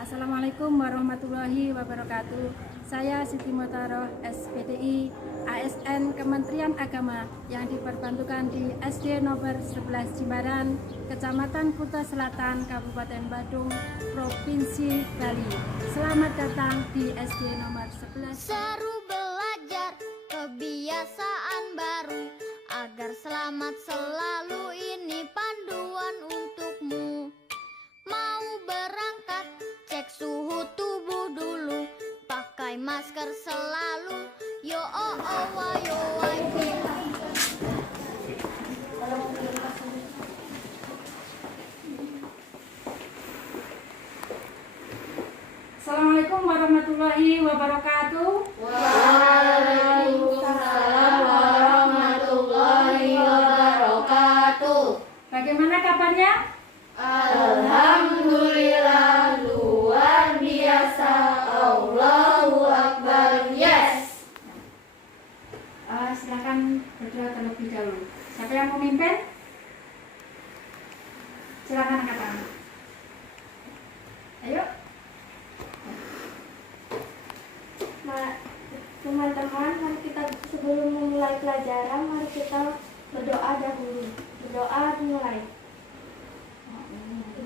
Assalamualaikum warahmatullahi wabarakatuh. Saya Siti Motaroh, SPDI, ASN Kementerian Agama yang diperbantukan di SD nomor 11 Jimbaran, Kecamatan Kuta Selatan, Kabupaten Badung, Provinsi Bali. Selamat datang di SD nomor 11. Seru belajar kebiasaan baru agar selamat selalu, ini panduan untukmu. Mau berangkat, cek suhu tubuh dulu, pakai masker selalu. Yo oh oh wa yo wai. Assalamualaikum warahmatullahi wabarakatuh. Waalaikumsalam warahmatullahi wabarakatuh. Bagaimana kabarnya? Alhamdulillah, luar biasa. Allahu Akbar. Yes. Silakan berdoa terlebih dahulu. Siapa yang memimpin? Silakan angkat tangan. Ayo. Teman-teman, mari kita sebelum memulai pelajaran, mari kita berdoa dahulu. Berdoa dimulai.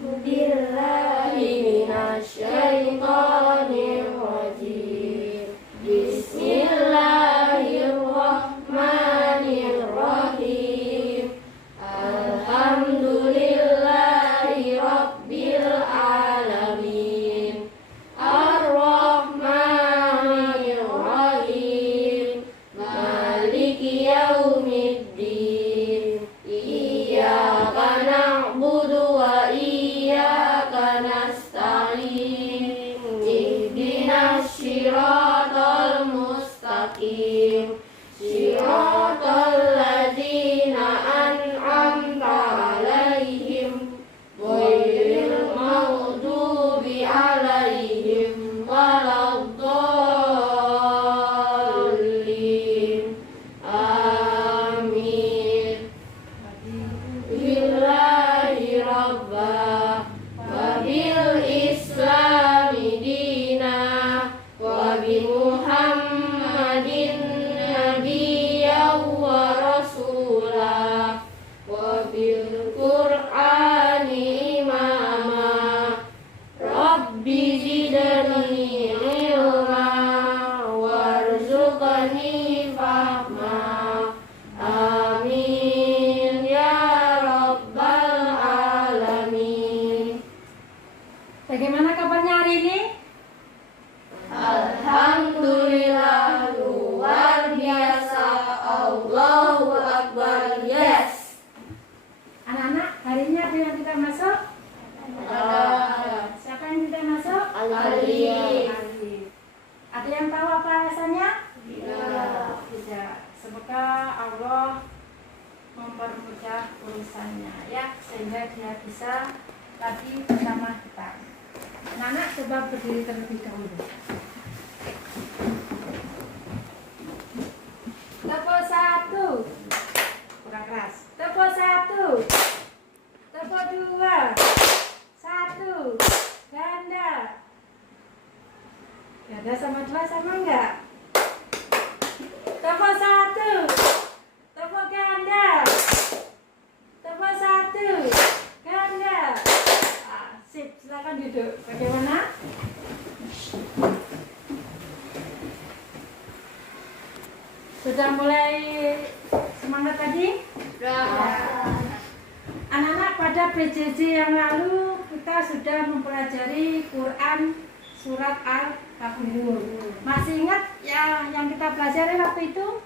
Billahi minasyaitonirrajim. Bismillahirrahmanirrahim. Alhamdulillahi rabbil alamin. Ar-Rahmanir-Rahim. Maliki yaumiddin. Iyyaka na'budu wa iyyaka nasta'in. Ihdinas siratal mustaqim. Siratal ladzina an'amta 'alaihim ghairil maghdubi 'alaihim waladdallin. Amin. Billahi rabbah wa bil islami dina wa bi Muhammadin nabiyyan wa rasulah wa bil Qur'ani imama. Rabbi zidni ilma warzuqni fahma. Amin ya rabbal alamin. Bagaimana kabarnya hari ini? Alhamdulillah, luar biasa. Allahu Akbar. Yes. Anak-anak, hari ini ada yang tidak masuk? Siapa yang tidak masuk? Alif. Alif. Ada yang tahu apa alasannya? Tidak. Semoga Allah mempermudah urusannya ya, sehingga dia bisa lagi bersama kita. Anak-anak coba berdiri terlebih dahulu. Tepuk satu. Kurang keras. Tepuk satu. Tepuk dua. Satu. Ganda. Ganda sama dua sama enggak? Tepuk satu. Tepuk ganda. Tepuk satu. Ganda. Sip, silakan duduk. Bagaimana? Sudah mulai semangat tadi? Anak-anak, pada PJJ yang lalu kita sudah mempelajari Quran surat Al-Kafirun. Masih ingat ya yang kita pelajari waktu itu?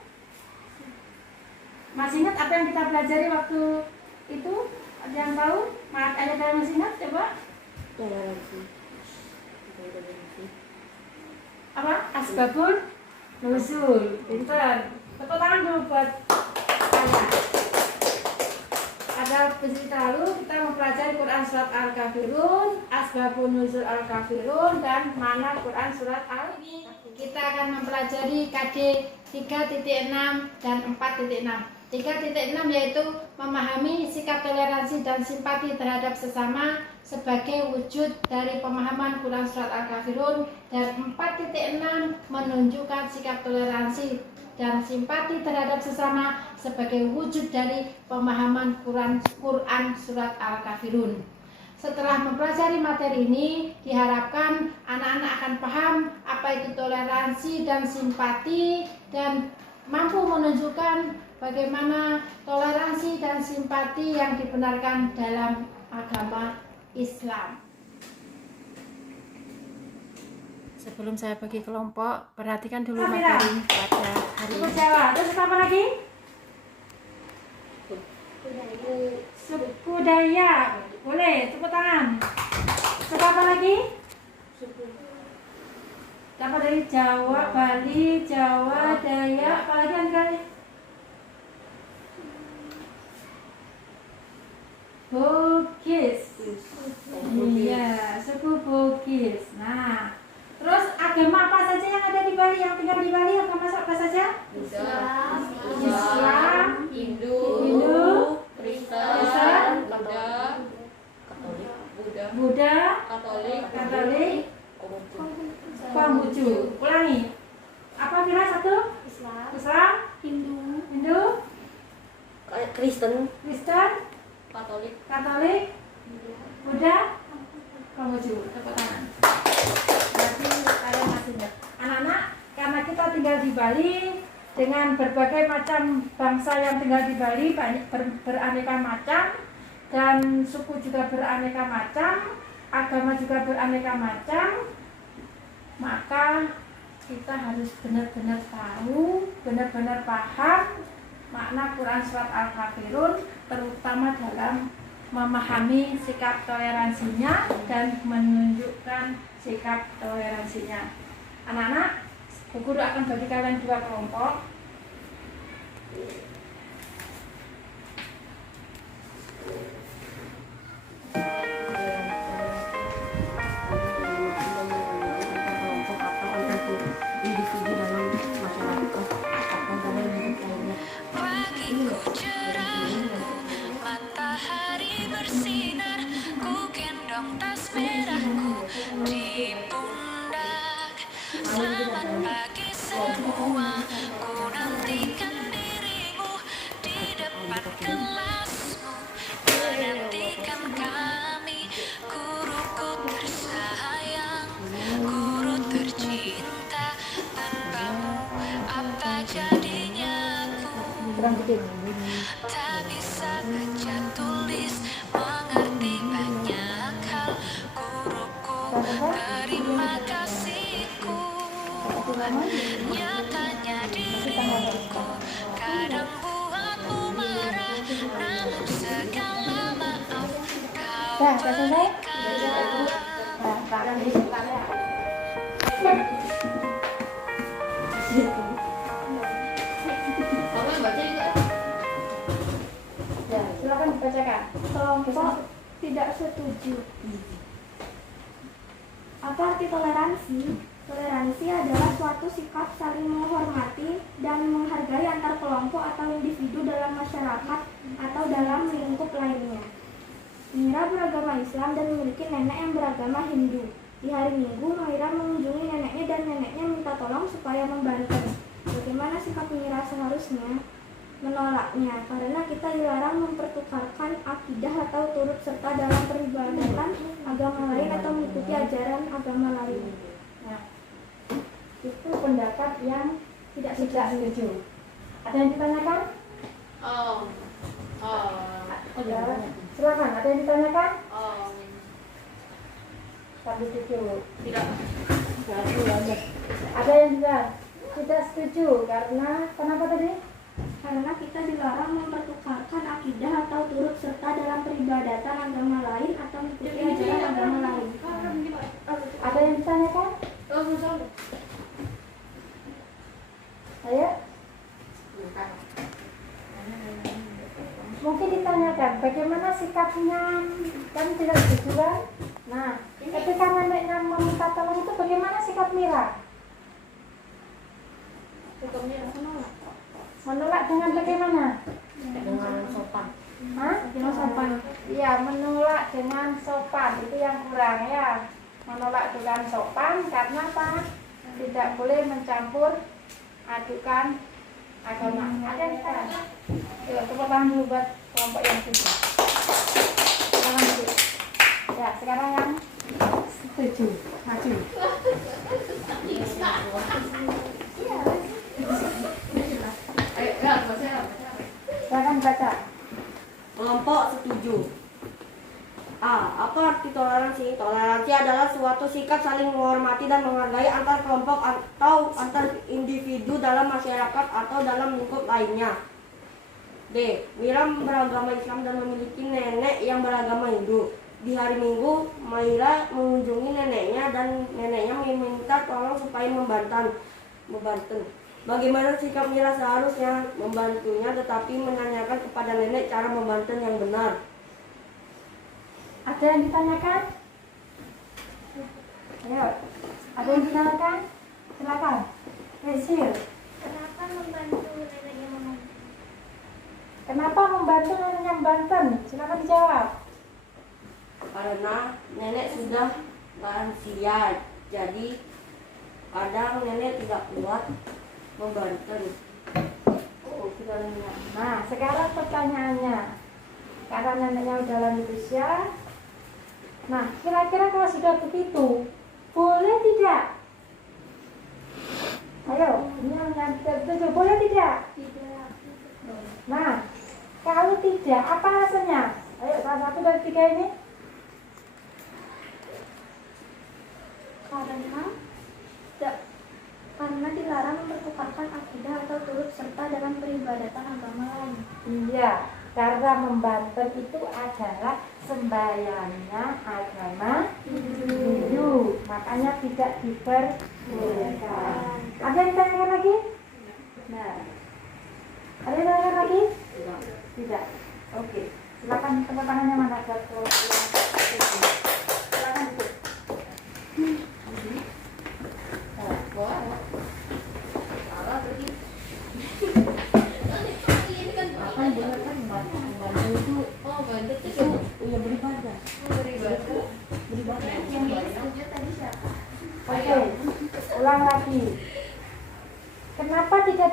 Masih ingat apa yang kita pelajari waktu itu? Ada yang tahu? Ada yang masih ingat? Coba. Apa? Asbabun nuzul. Pintar. Tepuk tangan dulu buat saya. Pada pencerita lalu kita mempelajari Quran surat Al-Kafirun, Asbabun nuzul Al-Kafirun, dan mana Quran surat Al-Ini. Kita akan mempelajari KD 3.6 dan 4.6. 3.6 yaitu memahami sikap toleransi dan simpati terhadap sesama sebagai wujud dari pemahaman Quran Surat Al-Kafirun, dan 4.6 menunjukkan sikap toleransi dan simpati terhadap sesama sebagai wujud dari pemahaman Quran Surat Al-Kafirun. Setelah mempelajari materi ini, diharapkan anak-anak akan paham apa itu toleransi dan simpati dan mampu menunjukkan bagaimana toleransi dan simpati yang dibenarkan dalam agama Islam. Sebelum saya bagi kelompok, perhatikan dulu materi pada hari ini. Terus apa lagi? Suku Dayak. Boleh, tepuk tangan. Suku apa lagi? Dapat dari Jawa, Bali, Jawa, Dayak, apa lagi kali? Bugis. Iya, suku Bugis. Nah, terus agama apa saja yang ada di Bali, yang tinggal di Bali, agama apa saja? Islam, Hindu, Kristen, Buddha, Katolik, Konghucu. Ulangi. Apa kira satu? Islam, Hindu, Kristen, Katolik, Buddha, Konghucu. Tepuk tangan. Berarti kalian masih ingat. Anak-anak, karena kita tinggal di Bali dengan berbagai macam bangsa yang tinggal di Bali, banyak beraneka macam, dan suku juga beraneka macam, agama juga beraneka macam, maka kita harus benar-benar tahu, benar-benar paham makna Quran Surat Al-Kafirun, terutama dalam memahami sikap toleransinya dan menunjukkan sikap toleransinya. Anak-anak, Bu Guru akan bagi kalian 2 kelompok. Pagiku cerahku, matahari bersinar, ku gendong tas merahku di pundak. Selamat pagi semua, ku nantikan dirimu di depan kelasmu, menantikan kami, guruku tersayang, guru tercinta. Tanpamu apa jadinya aku? Tak bisa baca tulis, mengerti banyak hal, guruku, terima kasihku. Nyatanya diriku kadang buatmu marah, namun segala maaf kau berikan. Ya, silakan dibacakan. Kelompok tidak setuju. Apa arti toleransi? Toleransi adalah suatu sikap saling menghormati dan menghargai antar kelompok atau individu dalam masyarakat atau dalam lingkup lainnya. Mira beragama Islam dan memiliki nenek yang beragama Hindu. Di hari Minggu, Mira mengunjungi neneknya dan neneknya minta tolong supaya membantu. Bagaimana sikap Mira seharusnya? Menolaknya, karena kita dilarang mempertukarkan akidah atau turut serta dalam peribadatan agama lain atau mengikuti ajaran agama lain. Nah, itu pendapat yang tidak setuju. Ada yang ditanyakan? Ya, silakan. Ada yang ditanyakan? Satu setuju. tidak. Ada yang tidak setuju karena kenapa tadi? Karena kita dilarang mempertukarkan akidah atau turut serta dalam peribadatan agama lain atau mengikuti ajaran agama lain. Ada yang ditanyakan? Ayo. Mungkin ditanyakan bagaimana sikapnya, kan tidak setuju kan? Nah, ketika neneknya meminta tolong itu bagaimana sikap Mira? Sikapnya Menolak dengan bagaimana? dengan sopan. Hah? Iya, menolak dengan sopan itu yang kurang ya. Menolak dengan sopan karena apa? Tidak boleh mencampur adukan agama. Ada kita. Yuk, tepuk tangan dulu buat kelompok yang setuju. Sekarang dulu. Ya, sekarang yang setuju. Maju. Silakan baca. Kelompok setuju. A. Apa arti toleransi? Toleransi adalah suatu sikap saling menghormati dan menghargai antar kelompok atau antar individu dalam masyarakat atau dalam lingkup lainnya. D. Mira beragama Islam dan memiliki nenek yang beragama Hindu. Di hari Minggu, Maira mengunjungi neneknya dan neneknya meminta tolong supaya membantu. Bagaimana sikap Mira seharusnya membantunya tetapi menanyakan kepada nenek cara membantu yang benar. Ada yang ditanyakan? Ayo, ada yang ditanyakan? Silakan. Resil. Kenapa membantu neneknya membantu? Kenapa membantu neneknya Banten? Silakan dijawab. Karena nenek sudah lansia, jadi kadang nenek tidak kuat membantu. Oh, sudah lihat. Nah, sekarang pertanyaannya. Karena neneknya udah lanjut usia. Nah, kira-kira kalau sudah begitu, boleh tidak? Ayo, ini yang setuju, boleh tidak? Tidak. Nah, kalau tidak, apa alasannya? Ayo, salah satu dari tiga ini. Karena dilarang mempertukarkan akidah atau turut serta dalam peribadatan agama lain. Iya, karena membanten itu adalah sembahyangnya agama Hindu, makanya tidak diperbolehkan. Ada yang ditanyakan lagi? Nah, ada yang ditanyakan lagi? Tidak. Oke, silakan tepuk tangannya mana buat silakan duduk. Oke, ulang lagi. Kenapa tidak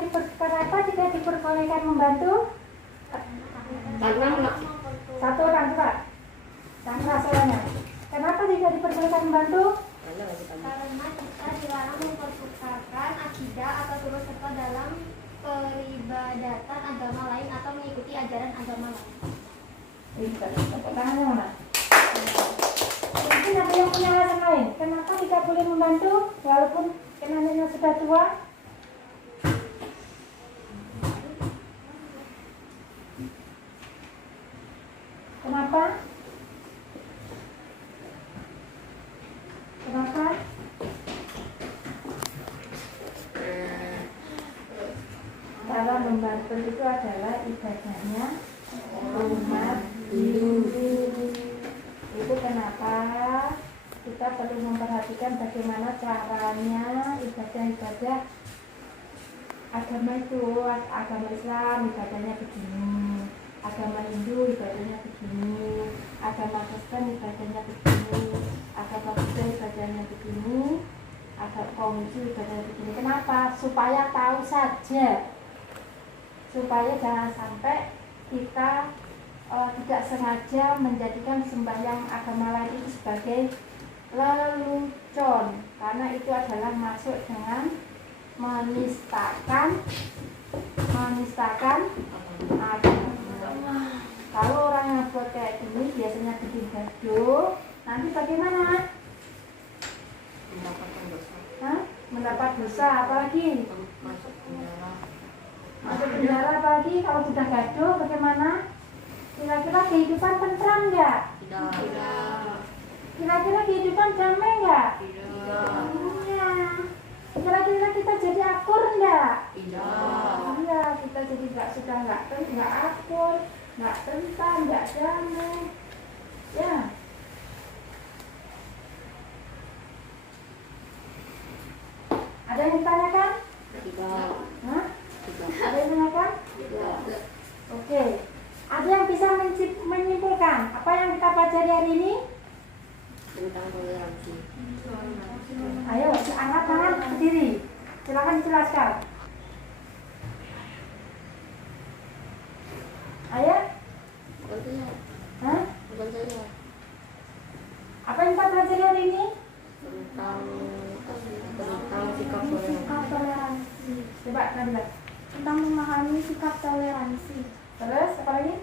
diperbolehkan membantu? Karena Satu orang coba. Sama soalnya. Kenapa tidak diperbolehkan membantu? Karena kita dilarang mempertukarkan akidah atau turut serta dalam peribadatan agama lain atau mengikuti ajaran agama lain. Tepuk tangannya mana? Mungkin ada yang punya alasan lain. Kenapa tidak boleh membantu walaupun kenangannya sudah tua? Kenapa? Kenapa? Cara membantu itu adalah ibadahnya umat Hindu. Itu kenapa kita perlu memperhatikan bagaimana caranya ibadah-ibadah agama itu. Agama Islam ibadahnya begini, agama Hindu ibadahnya begini, agama Kristen ibadahnya begini, agama Buddha ibadahnya begini, agama Konghucu ibadahnya begini. Kenapa? Supaya tahu saja, supaya jangan sampai kita tidak sengaja menjadikan sembahyang agama lain itu sebagai lelucon, karena itu adalah masuk dengan menistakan agama. Kalau orang yang buat kayak gini biasanya bikin gaduh, nanti bagaimana? Mendapat dosa, apalagi masuk penjara, apalagi kalau sudah gaduh bagaimana? Kira-kira kehidupan tentram nggak? tidak. Kira-kira kehidupan damai nggak? Tidak. Iya. Kira-kira kita jadi akur nggak? Tidak. Iya, kita jadi nggak akur, nggak tentram, nggak damai. Ya. Ada yang ditanyakan? Tidak. Hah? Tidak. Ada yang ditanyakan? Tidak. Oke. Ada yang bisa menyimpulkan apa yang kita pelajari hari ini? Tentang toleransi. Ayo, angkat tangan berdiri. Silakan dijelaskan. Ayo. Bukan saya. Hah? Bukan saya. Apa yang kita pelajari hari ini? Tentang sikap toleransi. Sikap toleransi. Coba Nabila. Tentang memahami sikap toleransi Terus apa lagi?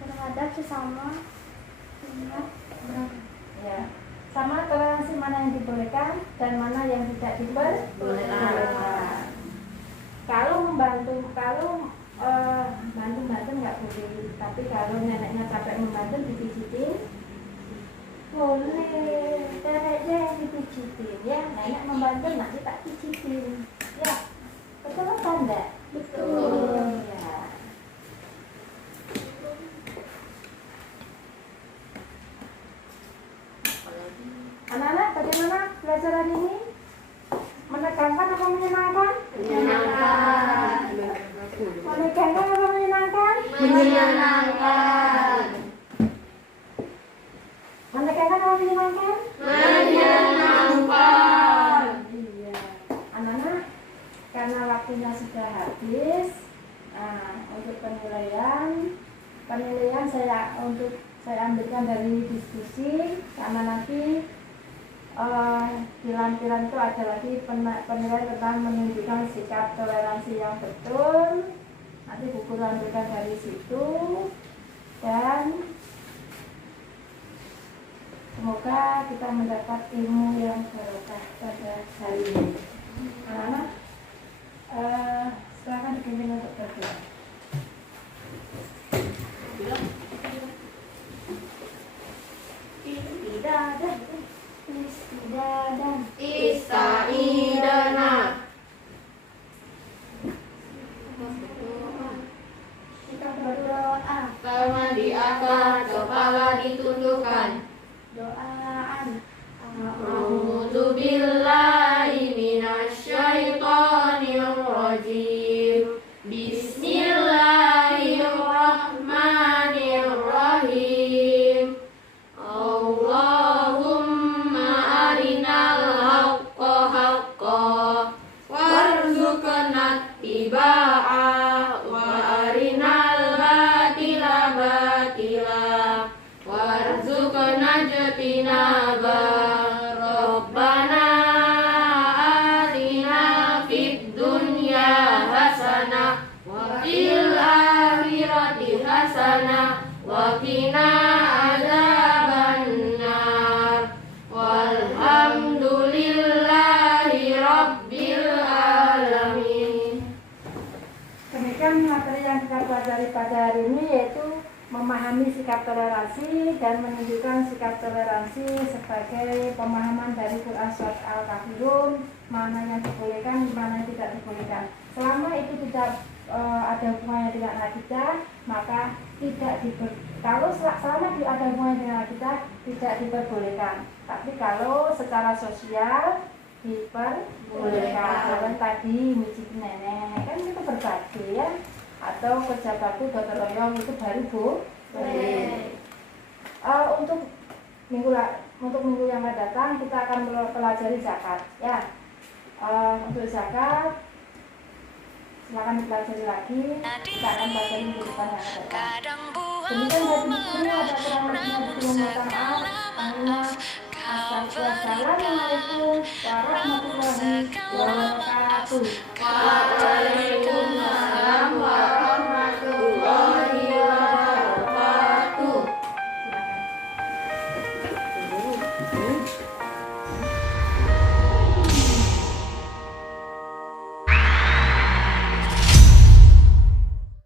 terhadap sesama umat beragama. Ya. Sama toleransi mana yang dibolehkan dan mana yang tidak diperbolehkan. Kalau membantu, bantu nggak boleh. Tapi kalau neneknya capek membantu dipijitin, boleh. Neneknya yang dipijitin, ya. Nenek membantu nanti tak pijitin, ya. Betul apa enggak? Betul. Ya. Anak-anak, bagaimana pelajaran ini? Menegangkan apa menyenangkan? Menyenangkan. Menegangkan apa menyenangkan? Menyenangkan. Menegangkan apa menyenangkan? Menyenangkan. Iya. Anak-anak, karena waktunya sudah habis, untuk penilaian saya ambilkan dari diskusi, karena nanti di lampiran itu ada lagi penilaian tentang menunjukkan sikap toleransi yang betul. Nanti buku ambilkan dari situ, dan semoga kita mendapat ilmu yang barokah pada hari ini. Anak-anak, silakan dipimpin untuk berdoa. Istaidana. Kita berdoa. Pertama diangkat, kepala ditundukkan. Doaan. A'udzu billahi minasyaitonir rajim. Bismillahirrahmanirrahim. Allahumma arinal haqqa haqqan warzuqna ittiba'ah wa arinal batila batila warzuqna ijtinabah. Rabbana atina fid dunya hasanah wa fil akhirati hasanah wa qina adzabannar. Walhamdulillahi rabbil alamin. Demikian materi yang kita pelajari pada hari ini, yaitu memahami sikap toleransi dan menunjukkan sikap toleransi sebagai pemahaman dari Quran Surat Al-Kafirun, mana yang dibolehkan, mana yang tidak dibolehkan. Selama itu tidak ada hubungannya dengan akidah, maka selama ada hubungannya dengan akidah, tidak diperbolehkan. Tapi kalau secara sosial diperbolehkan. Kalau tadi mijit nenek kan itu berbagi, ya, atau kerja bakti gotong royong itu baru boleh. Untuk minggu yang akan datang kita akan pelajari zakat, ya. Untuk zakat silakan dipelajari lagi, kita akan pelajari minggu depan yang akan datang. Demikian dari bukunya, ada kurang lebihnya mohon maaf. Assalamualaikum warahmatullahi wabarakatuh.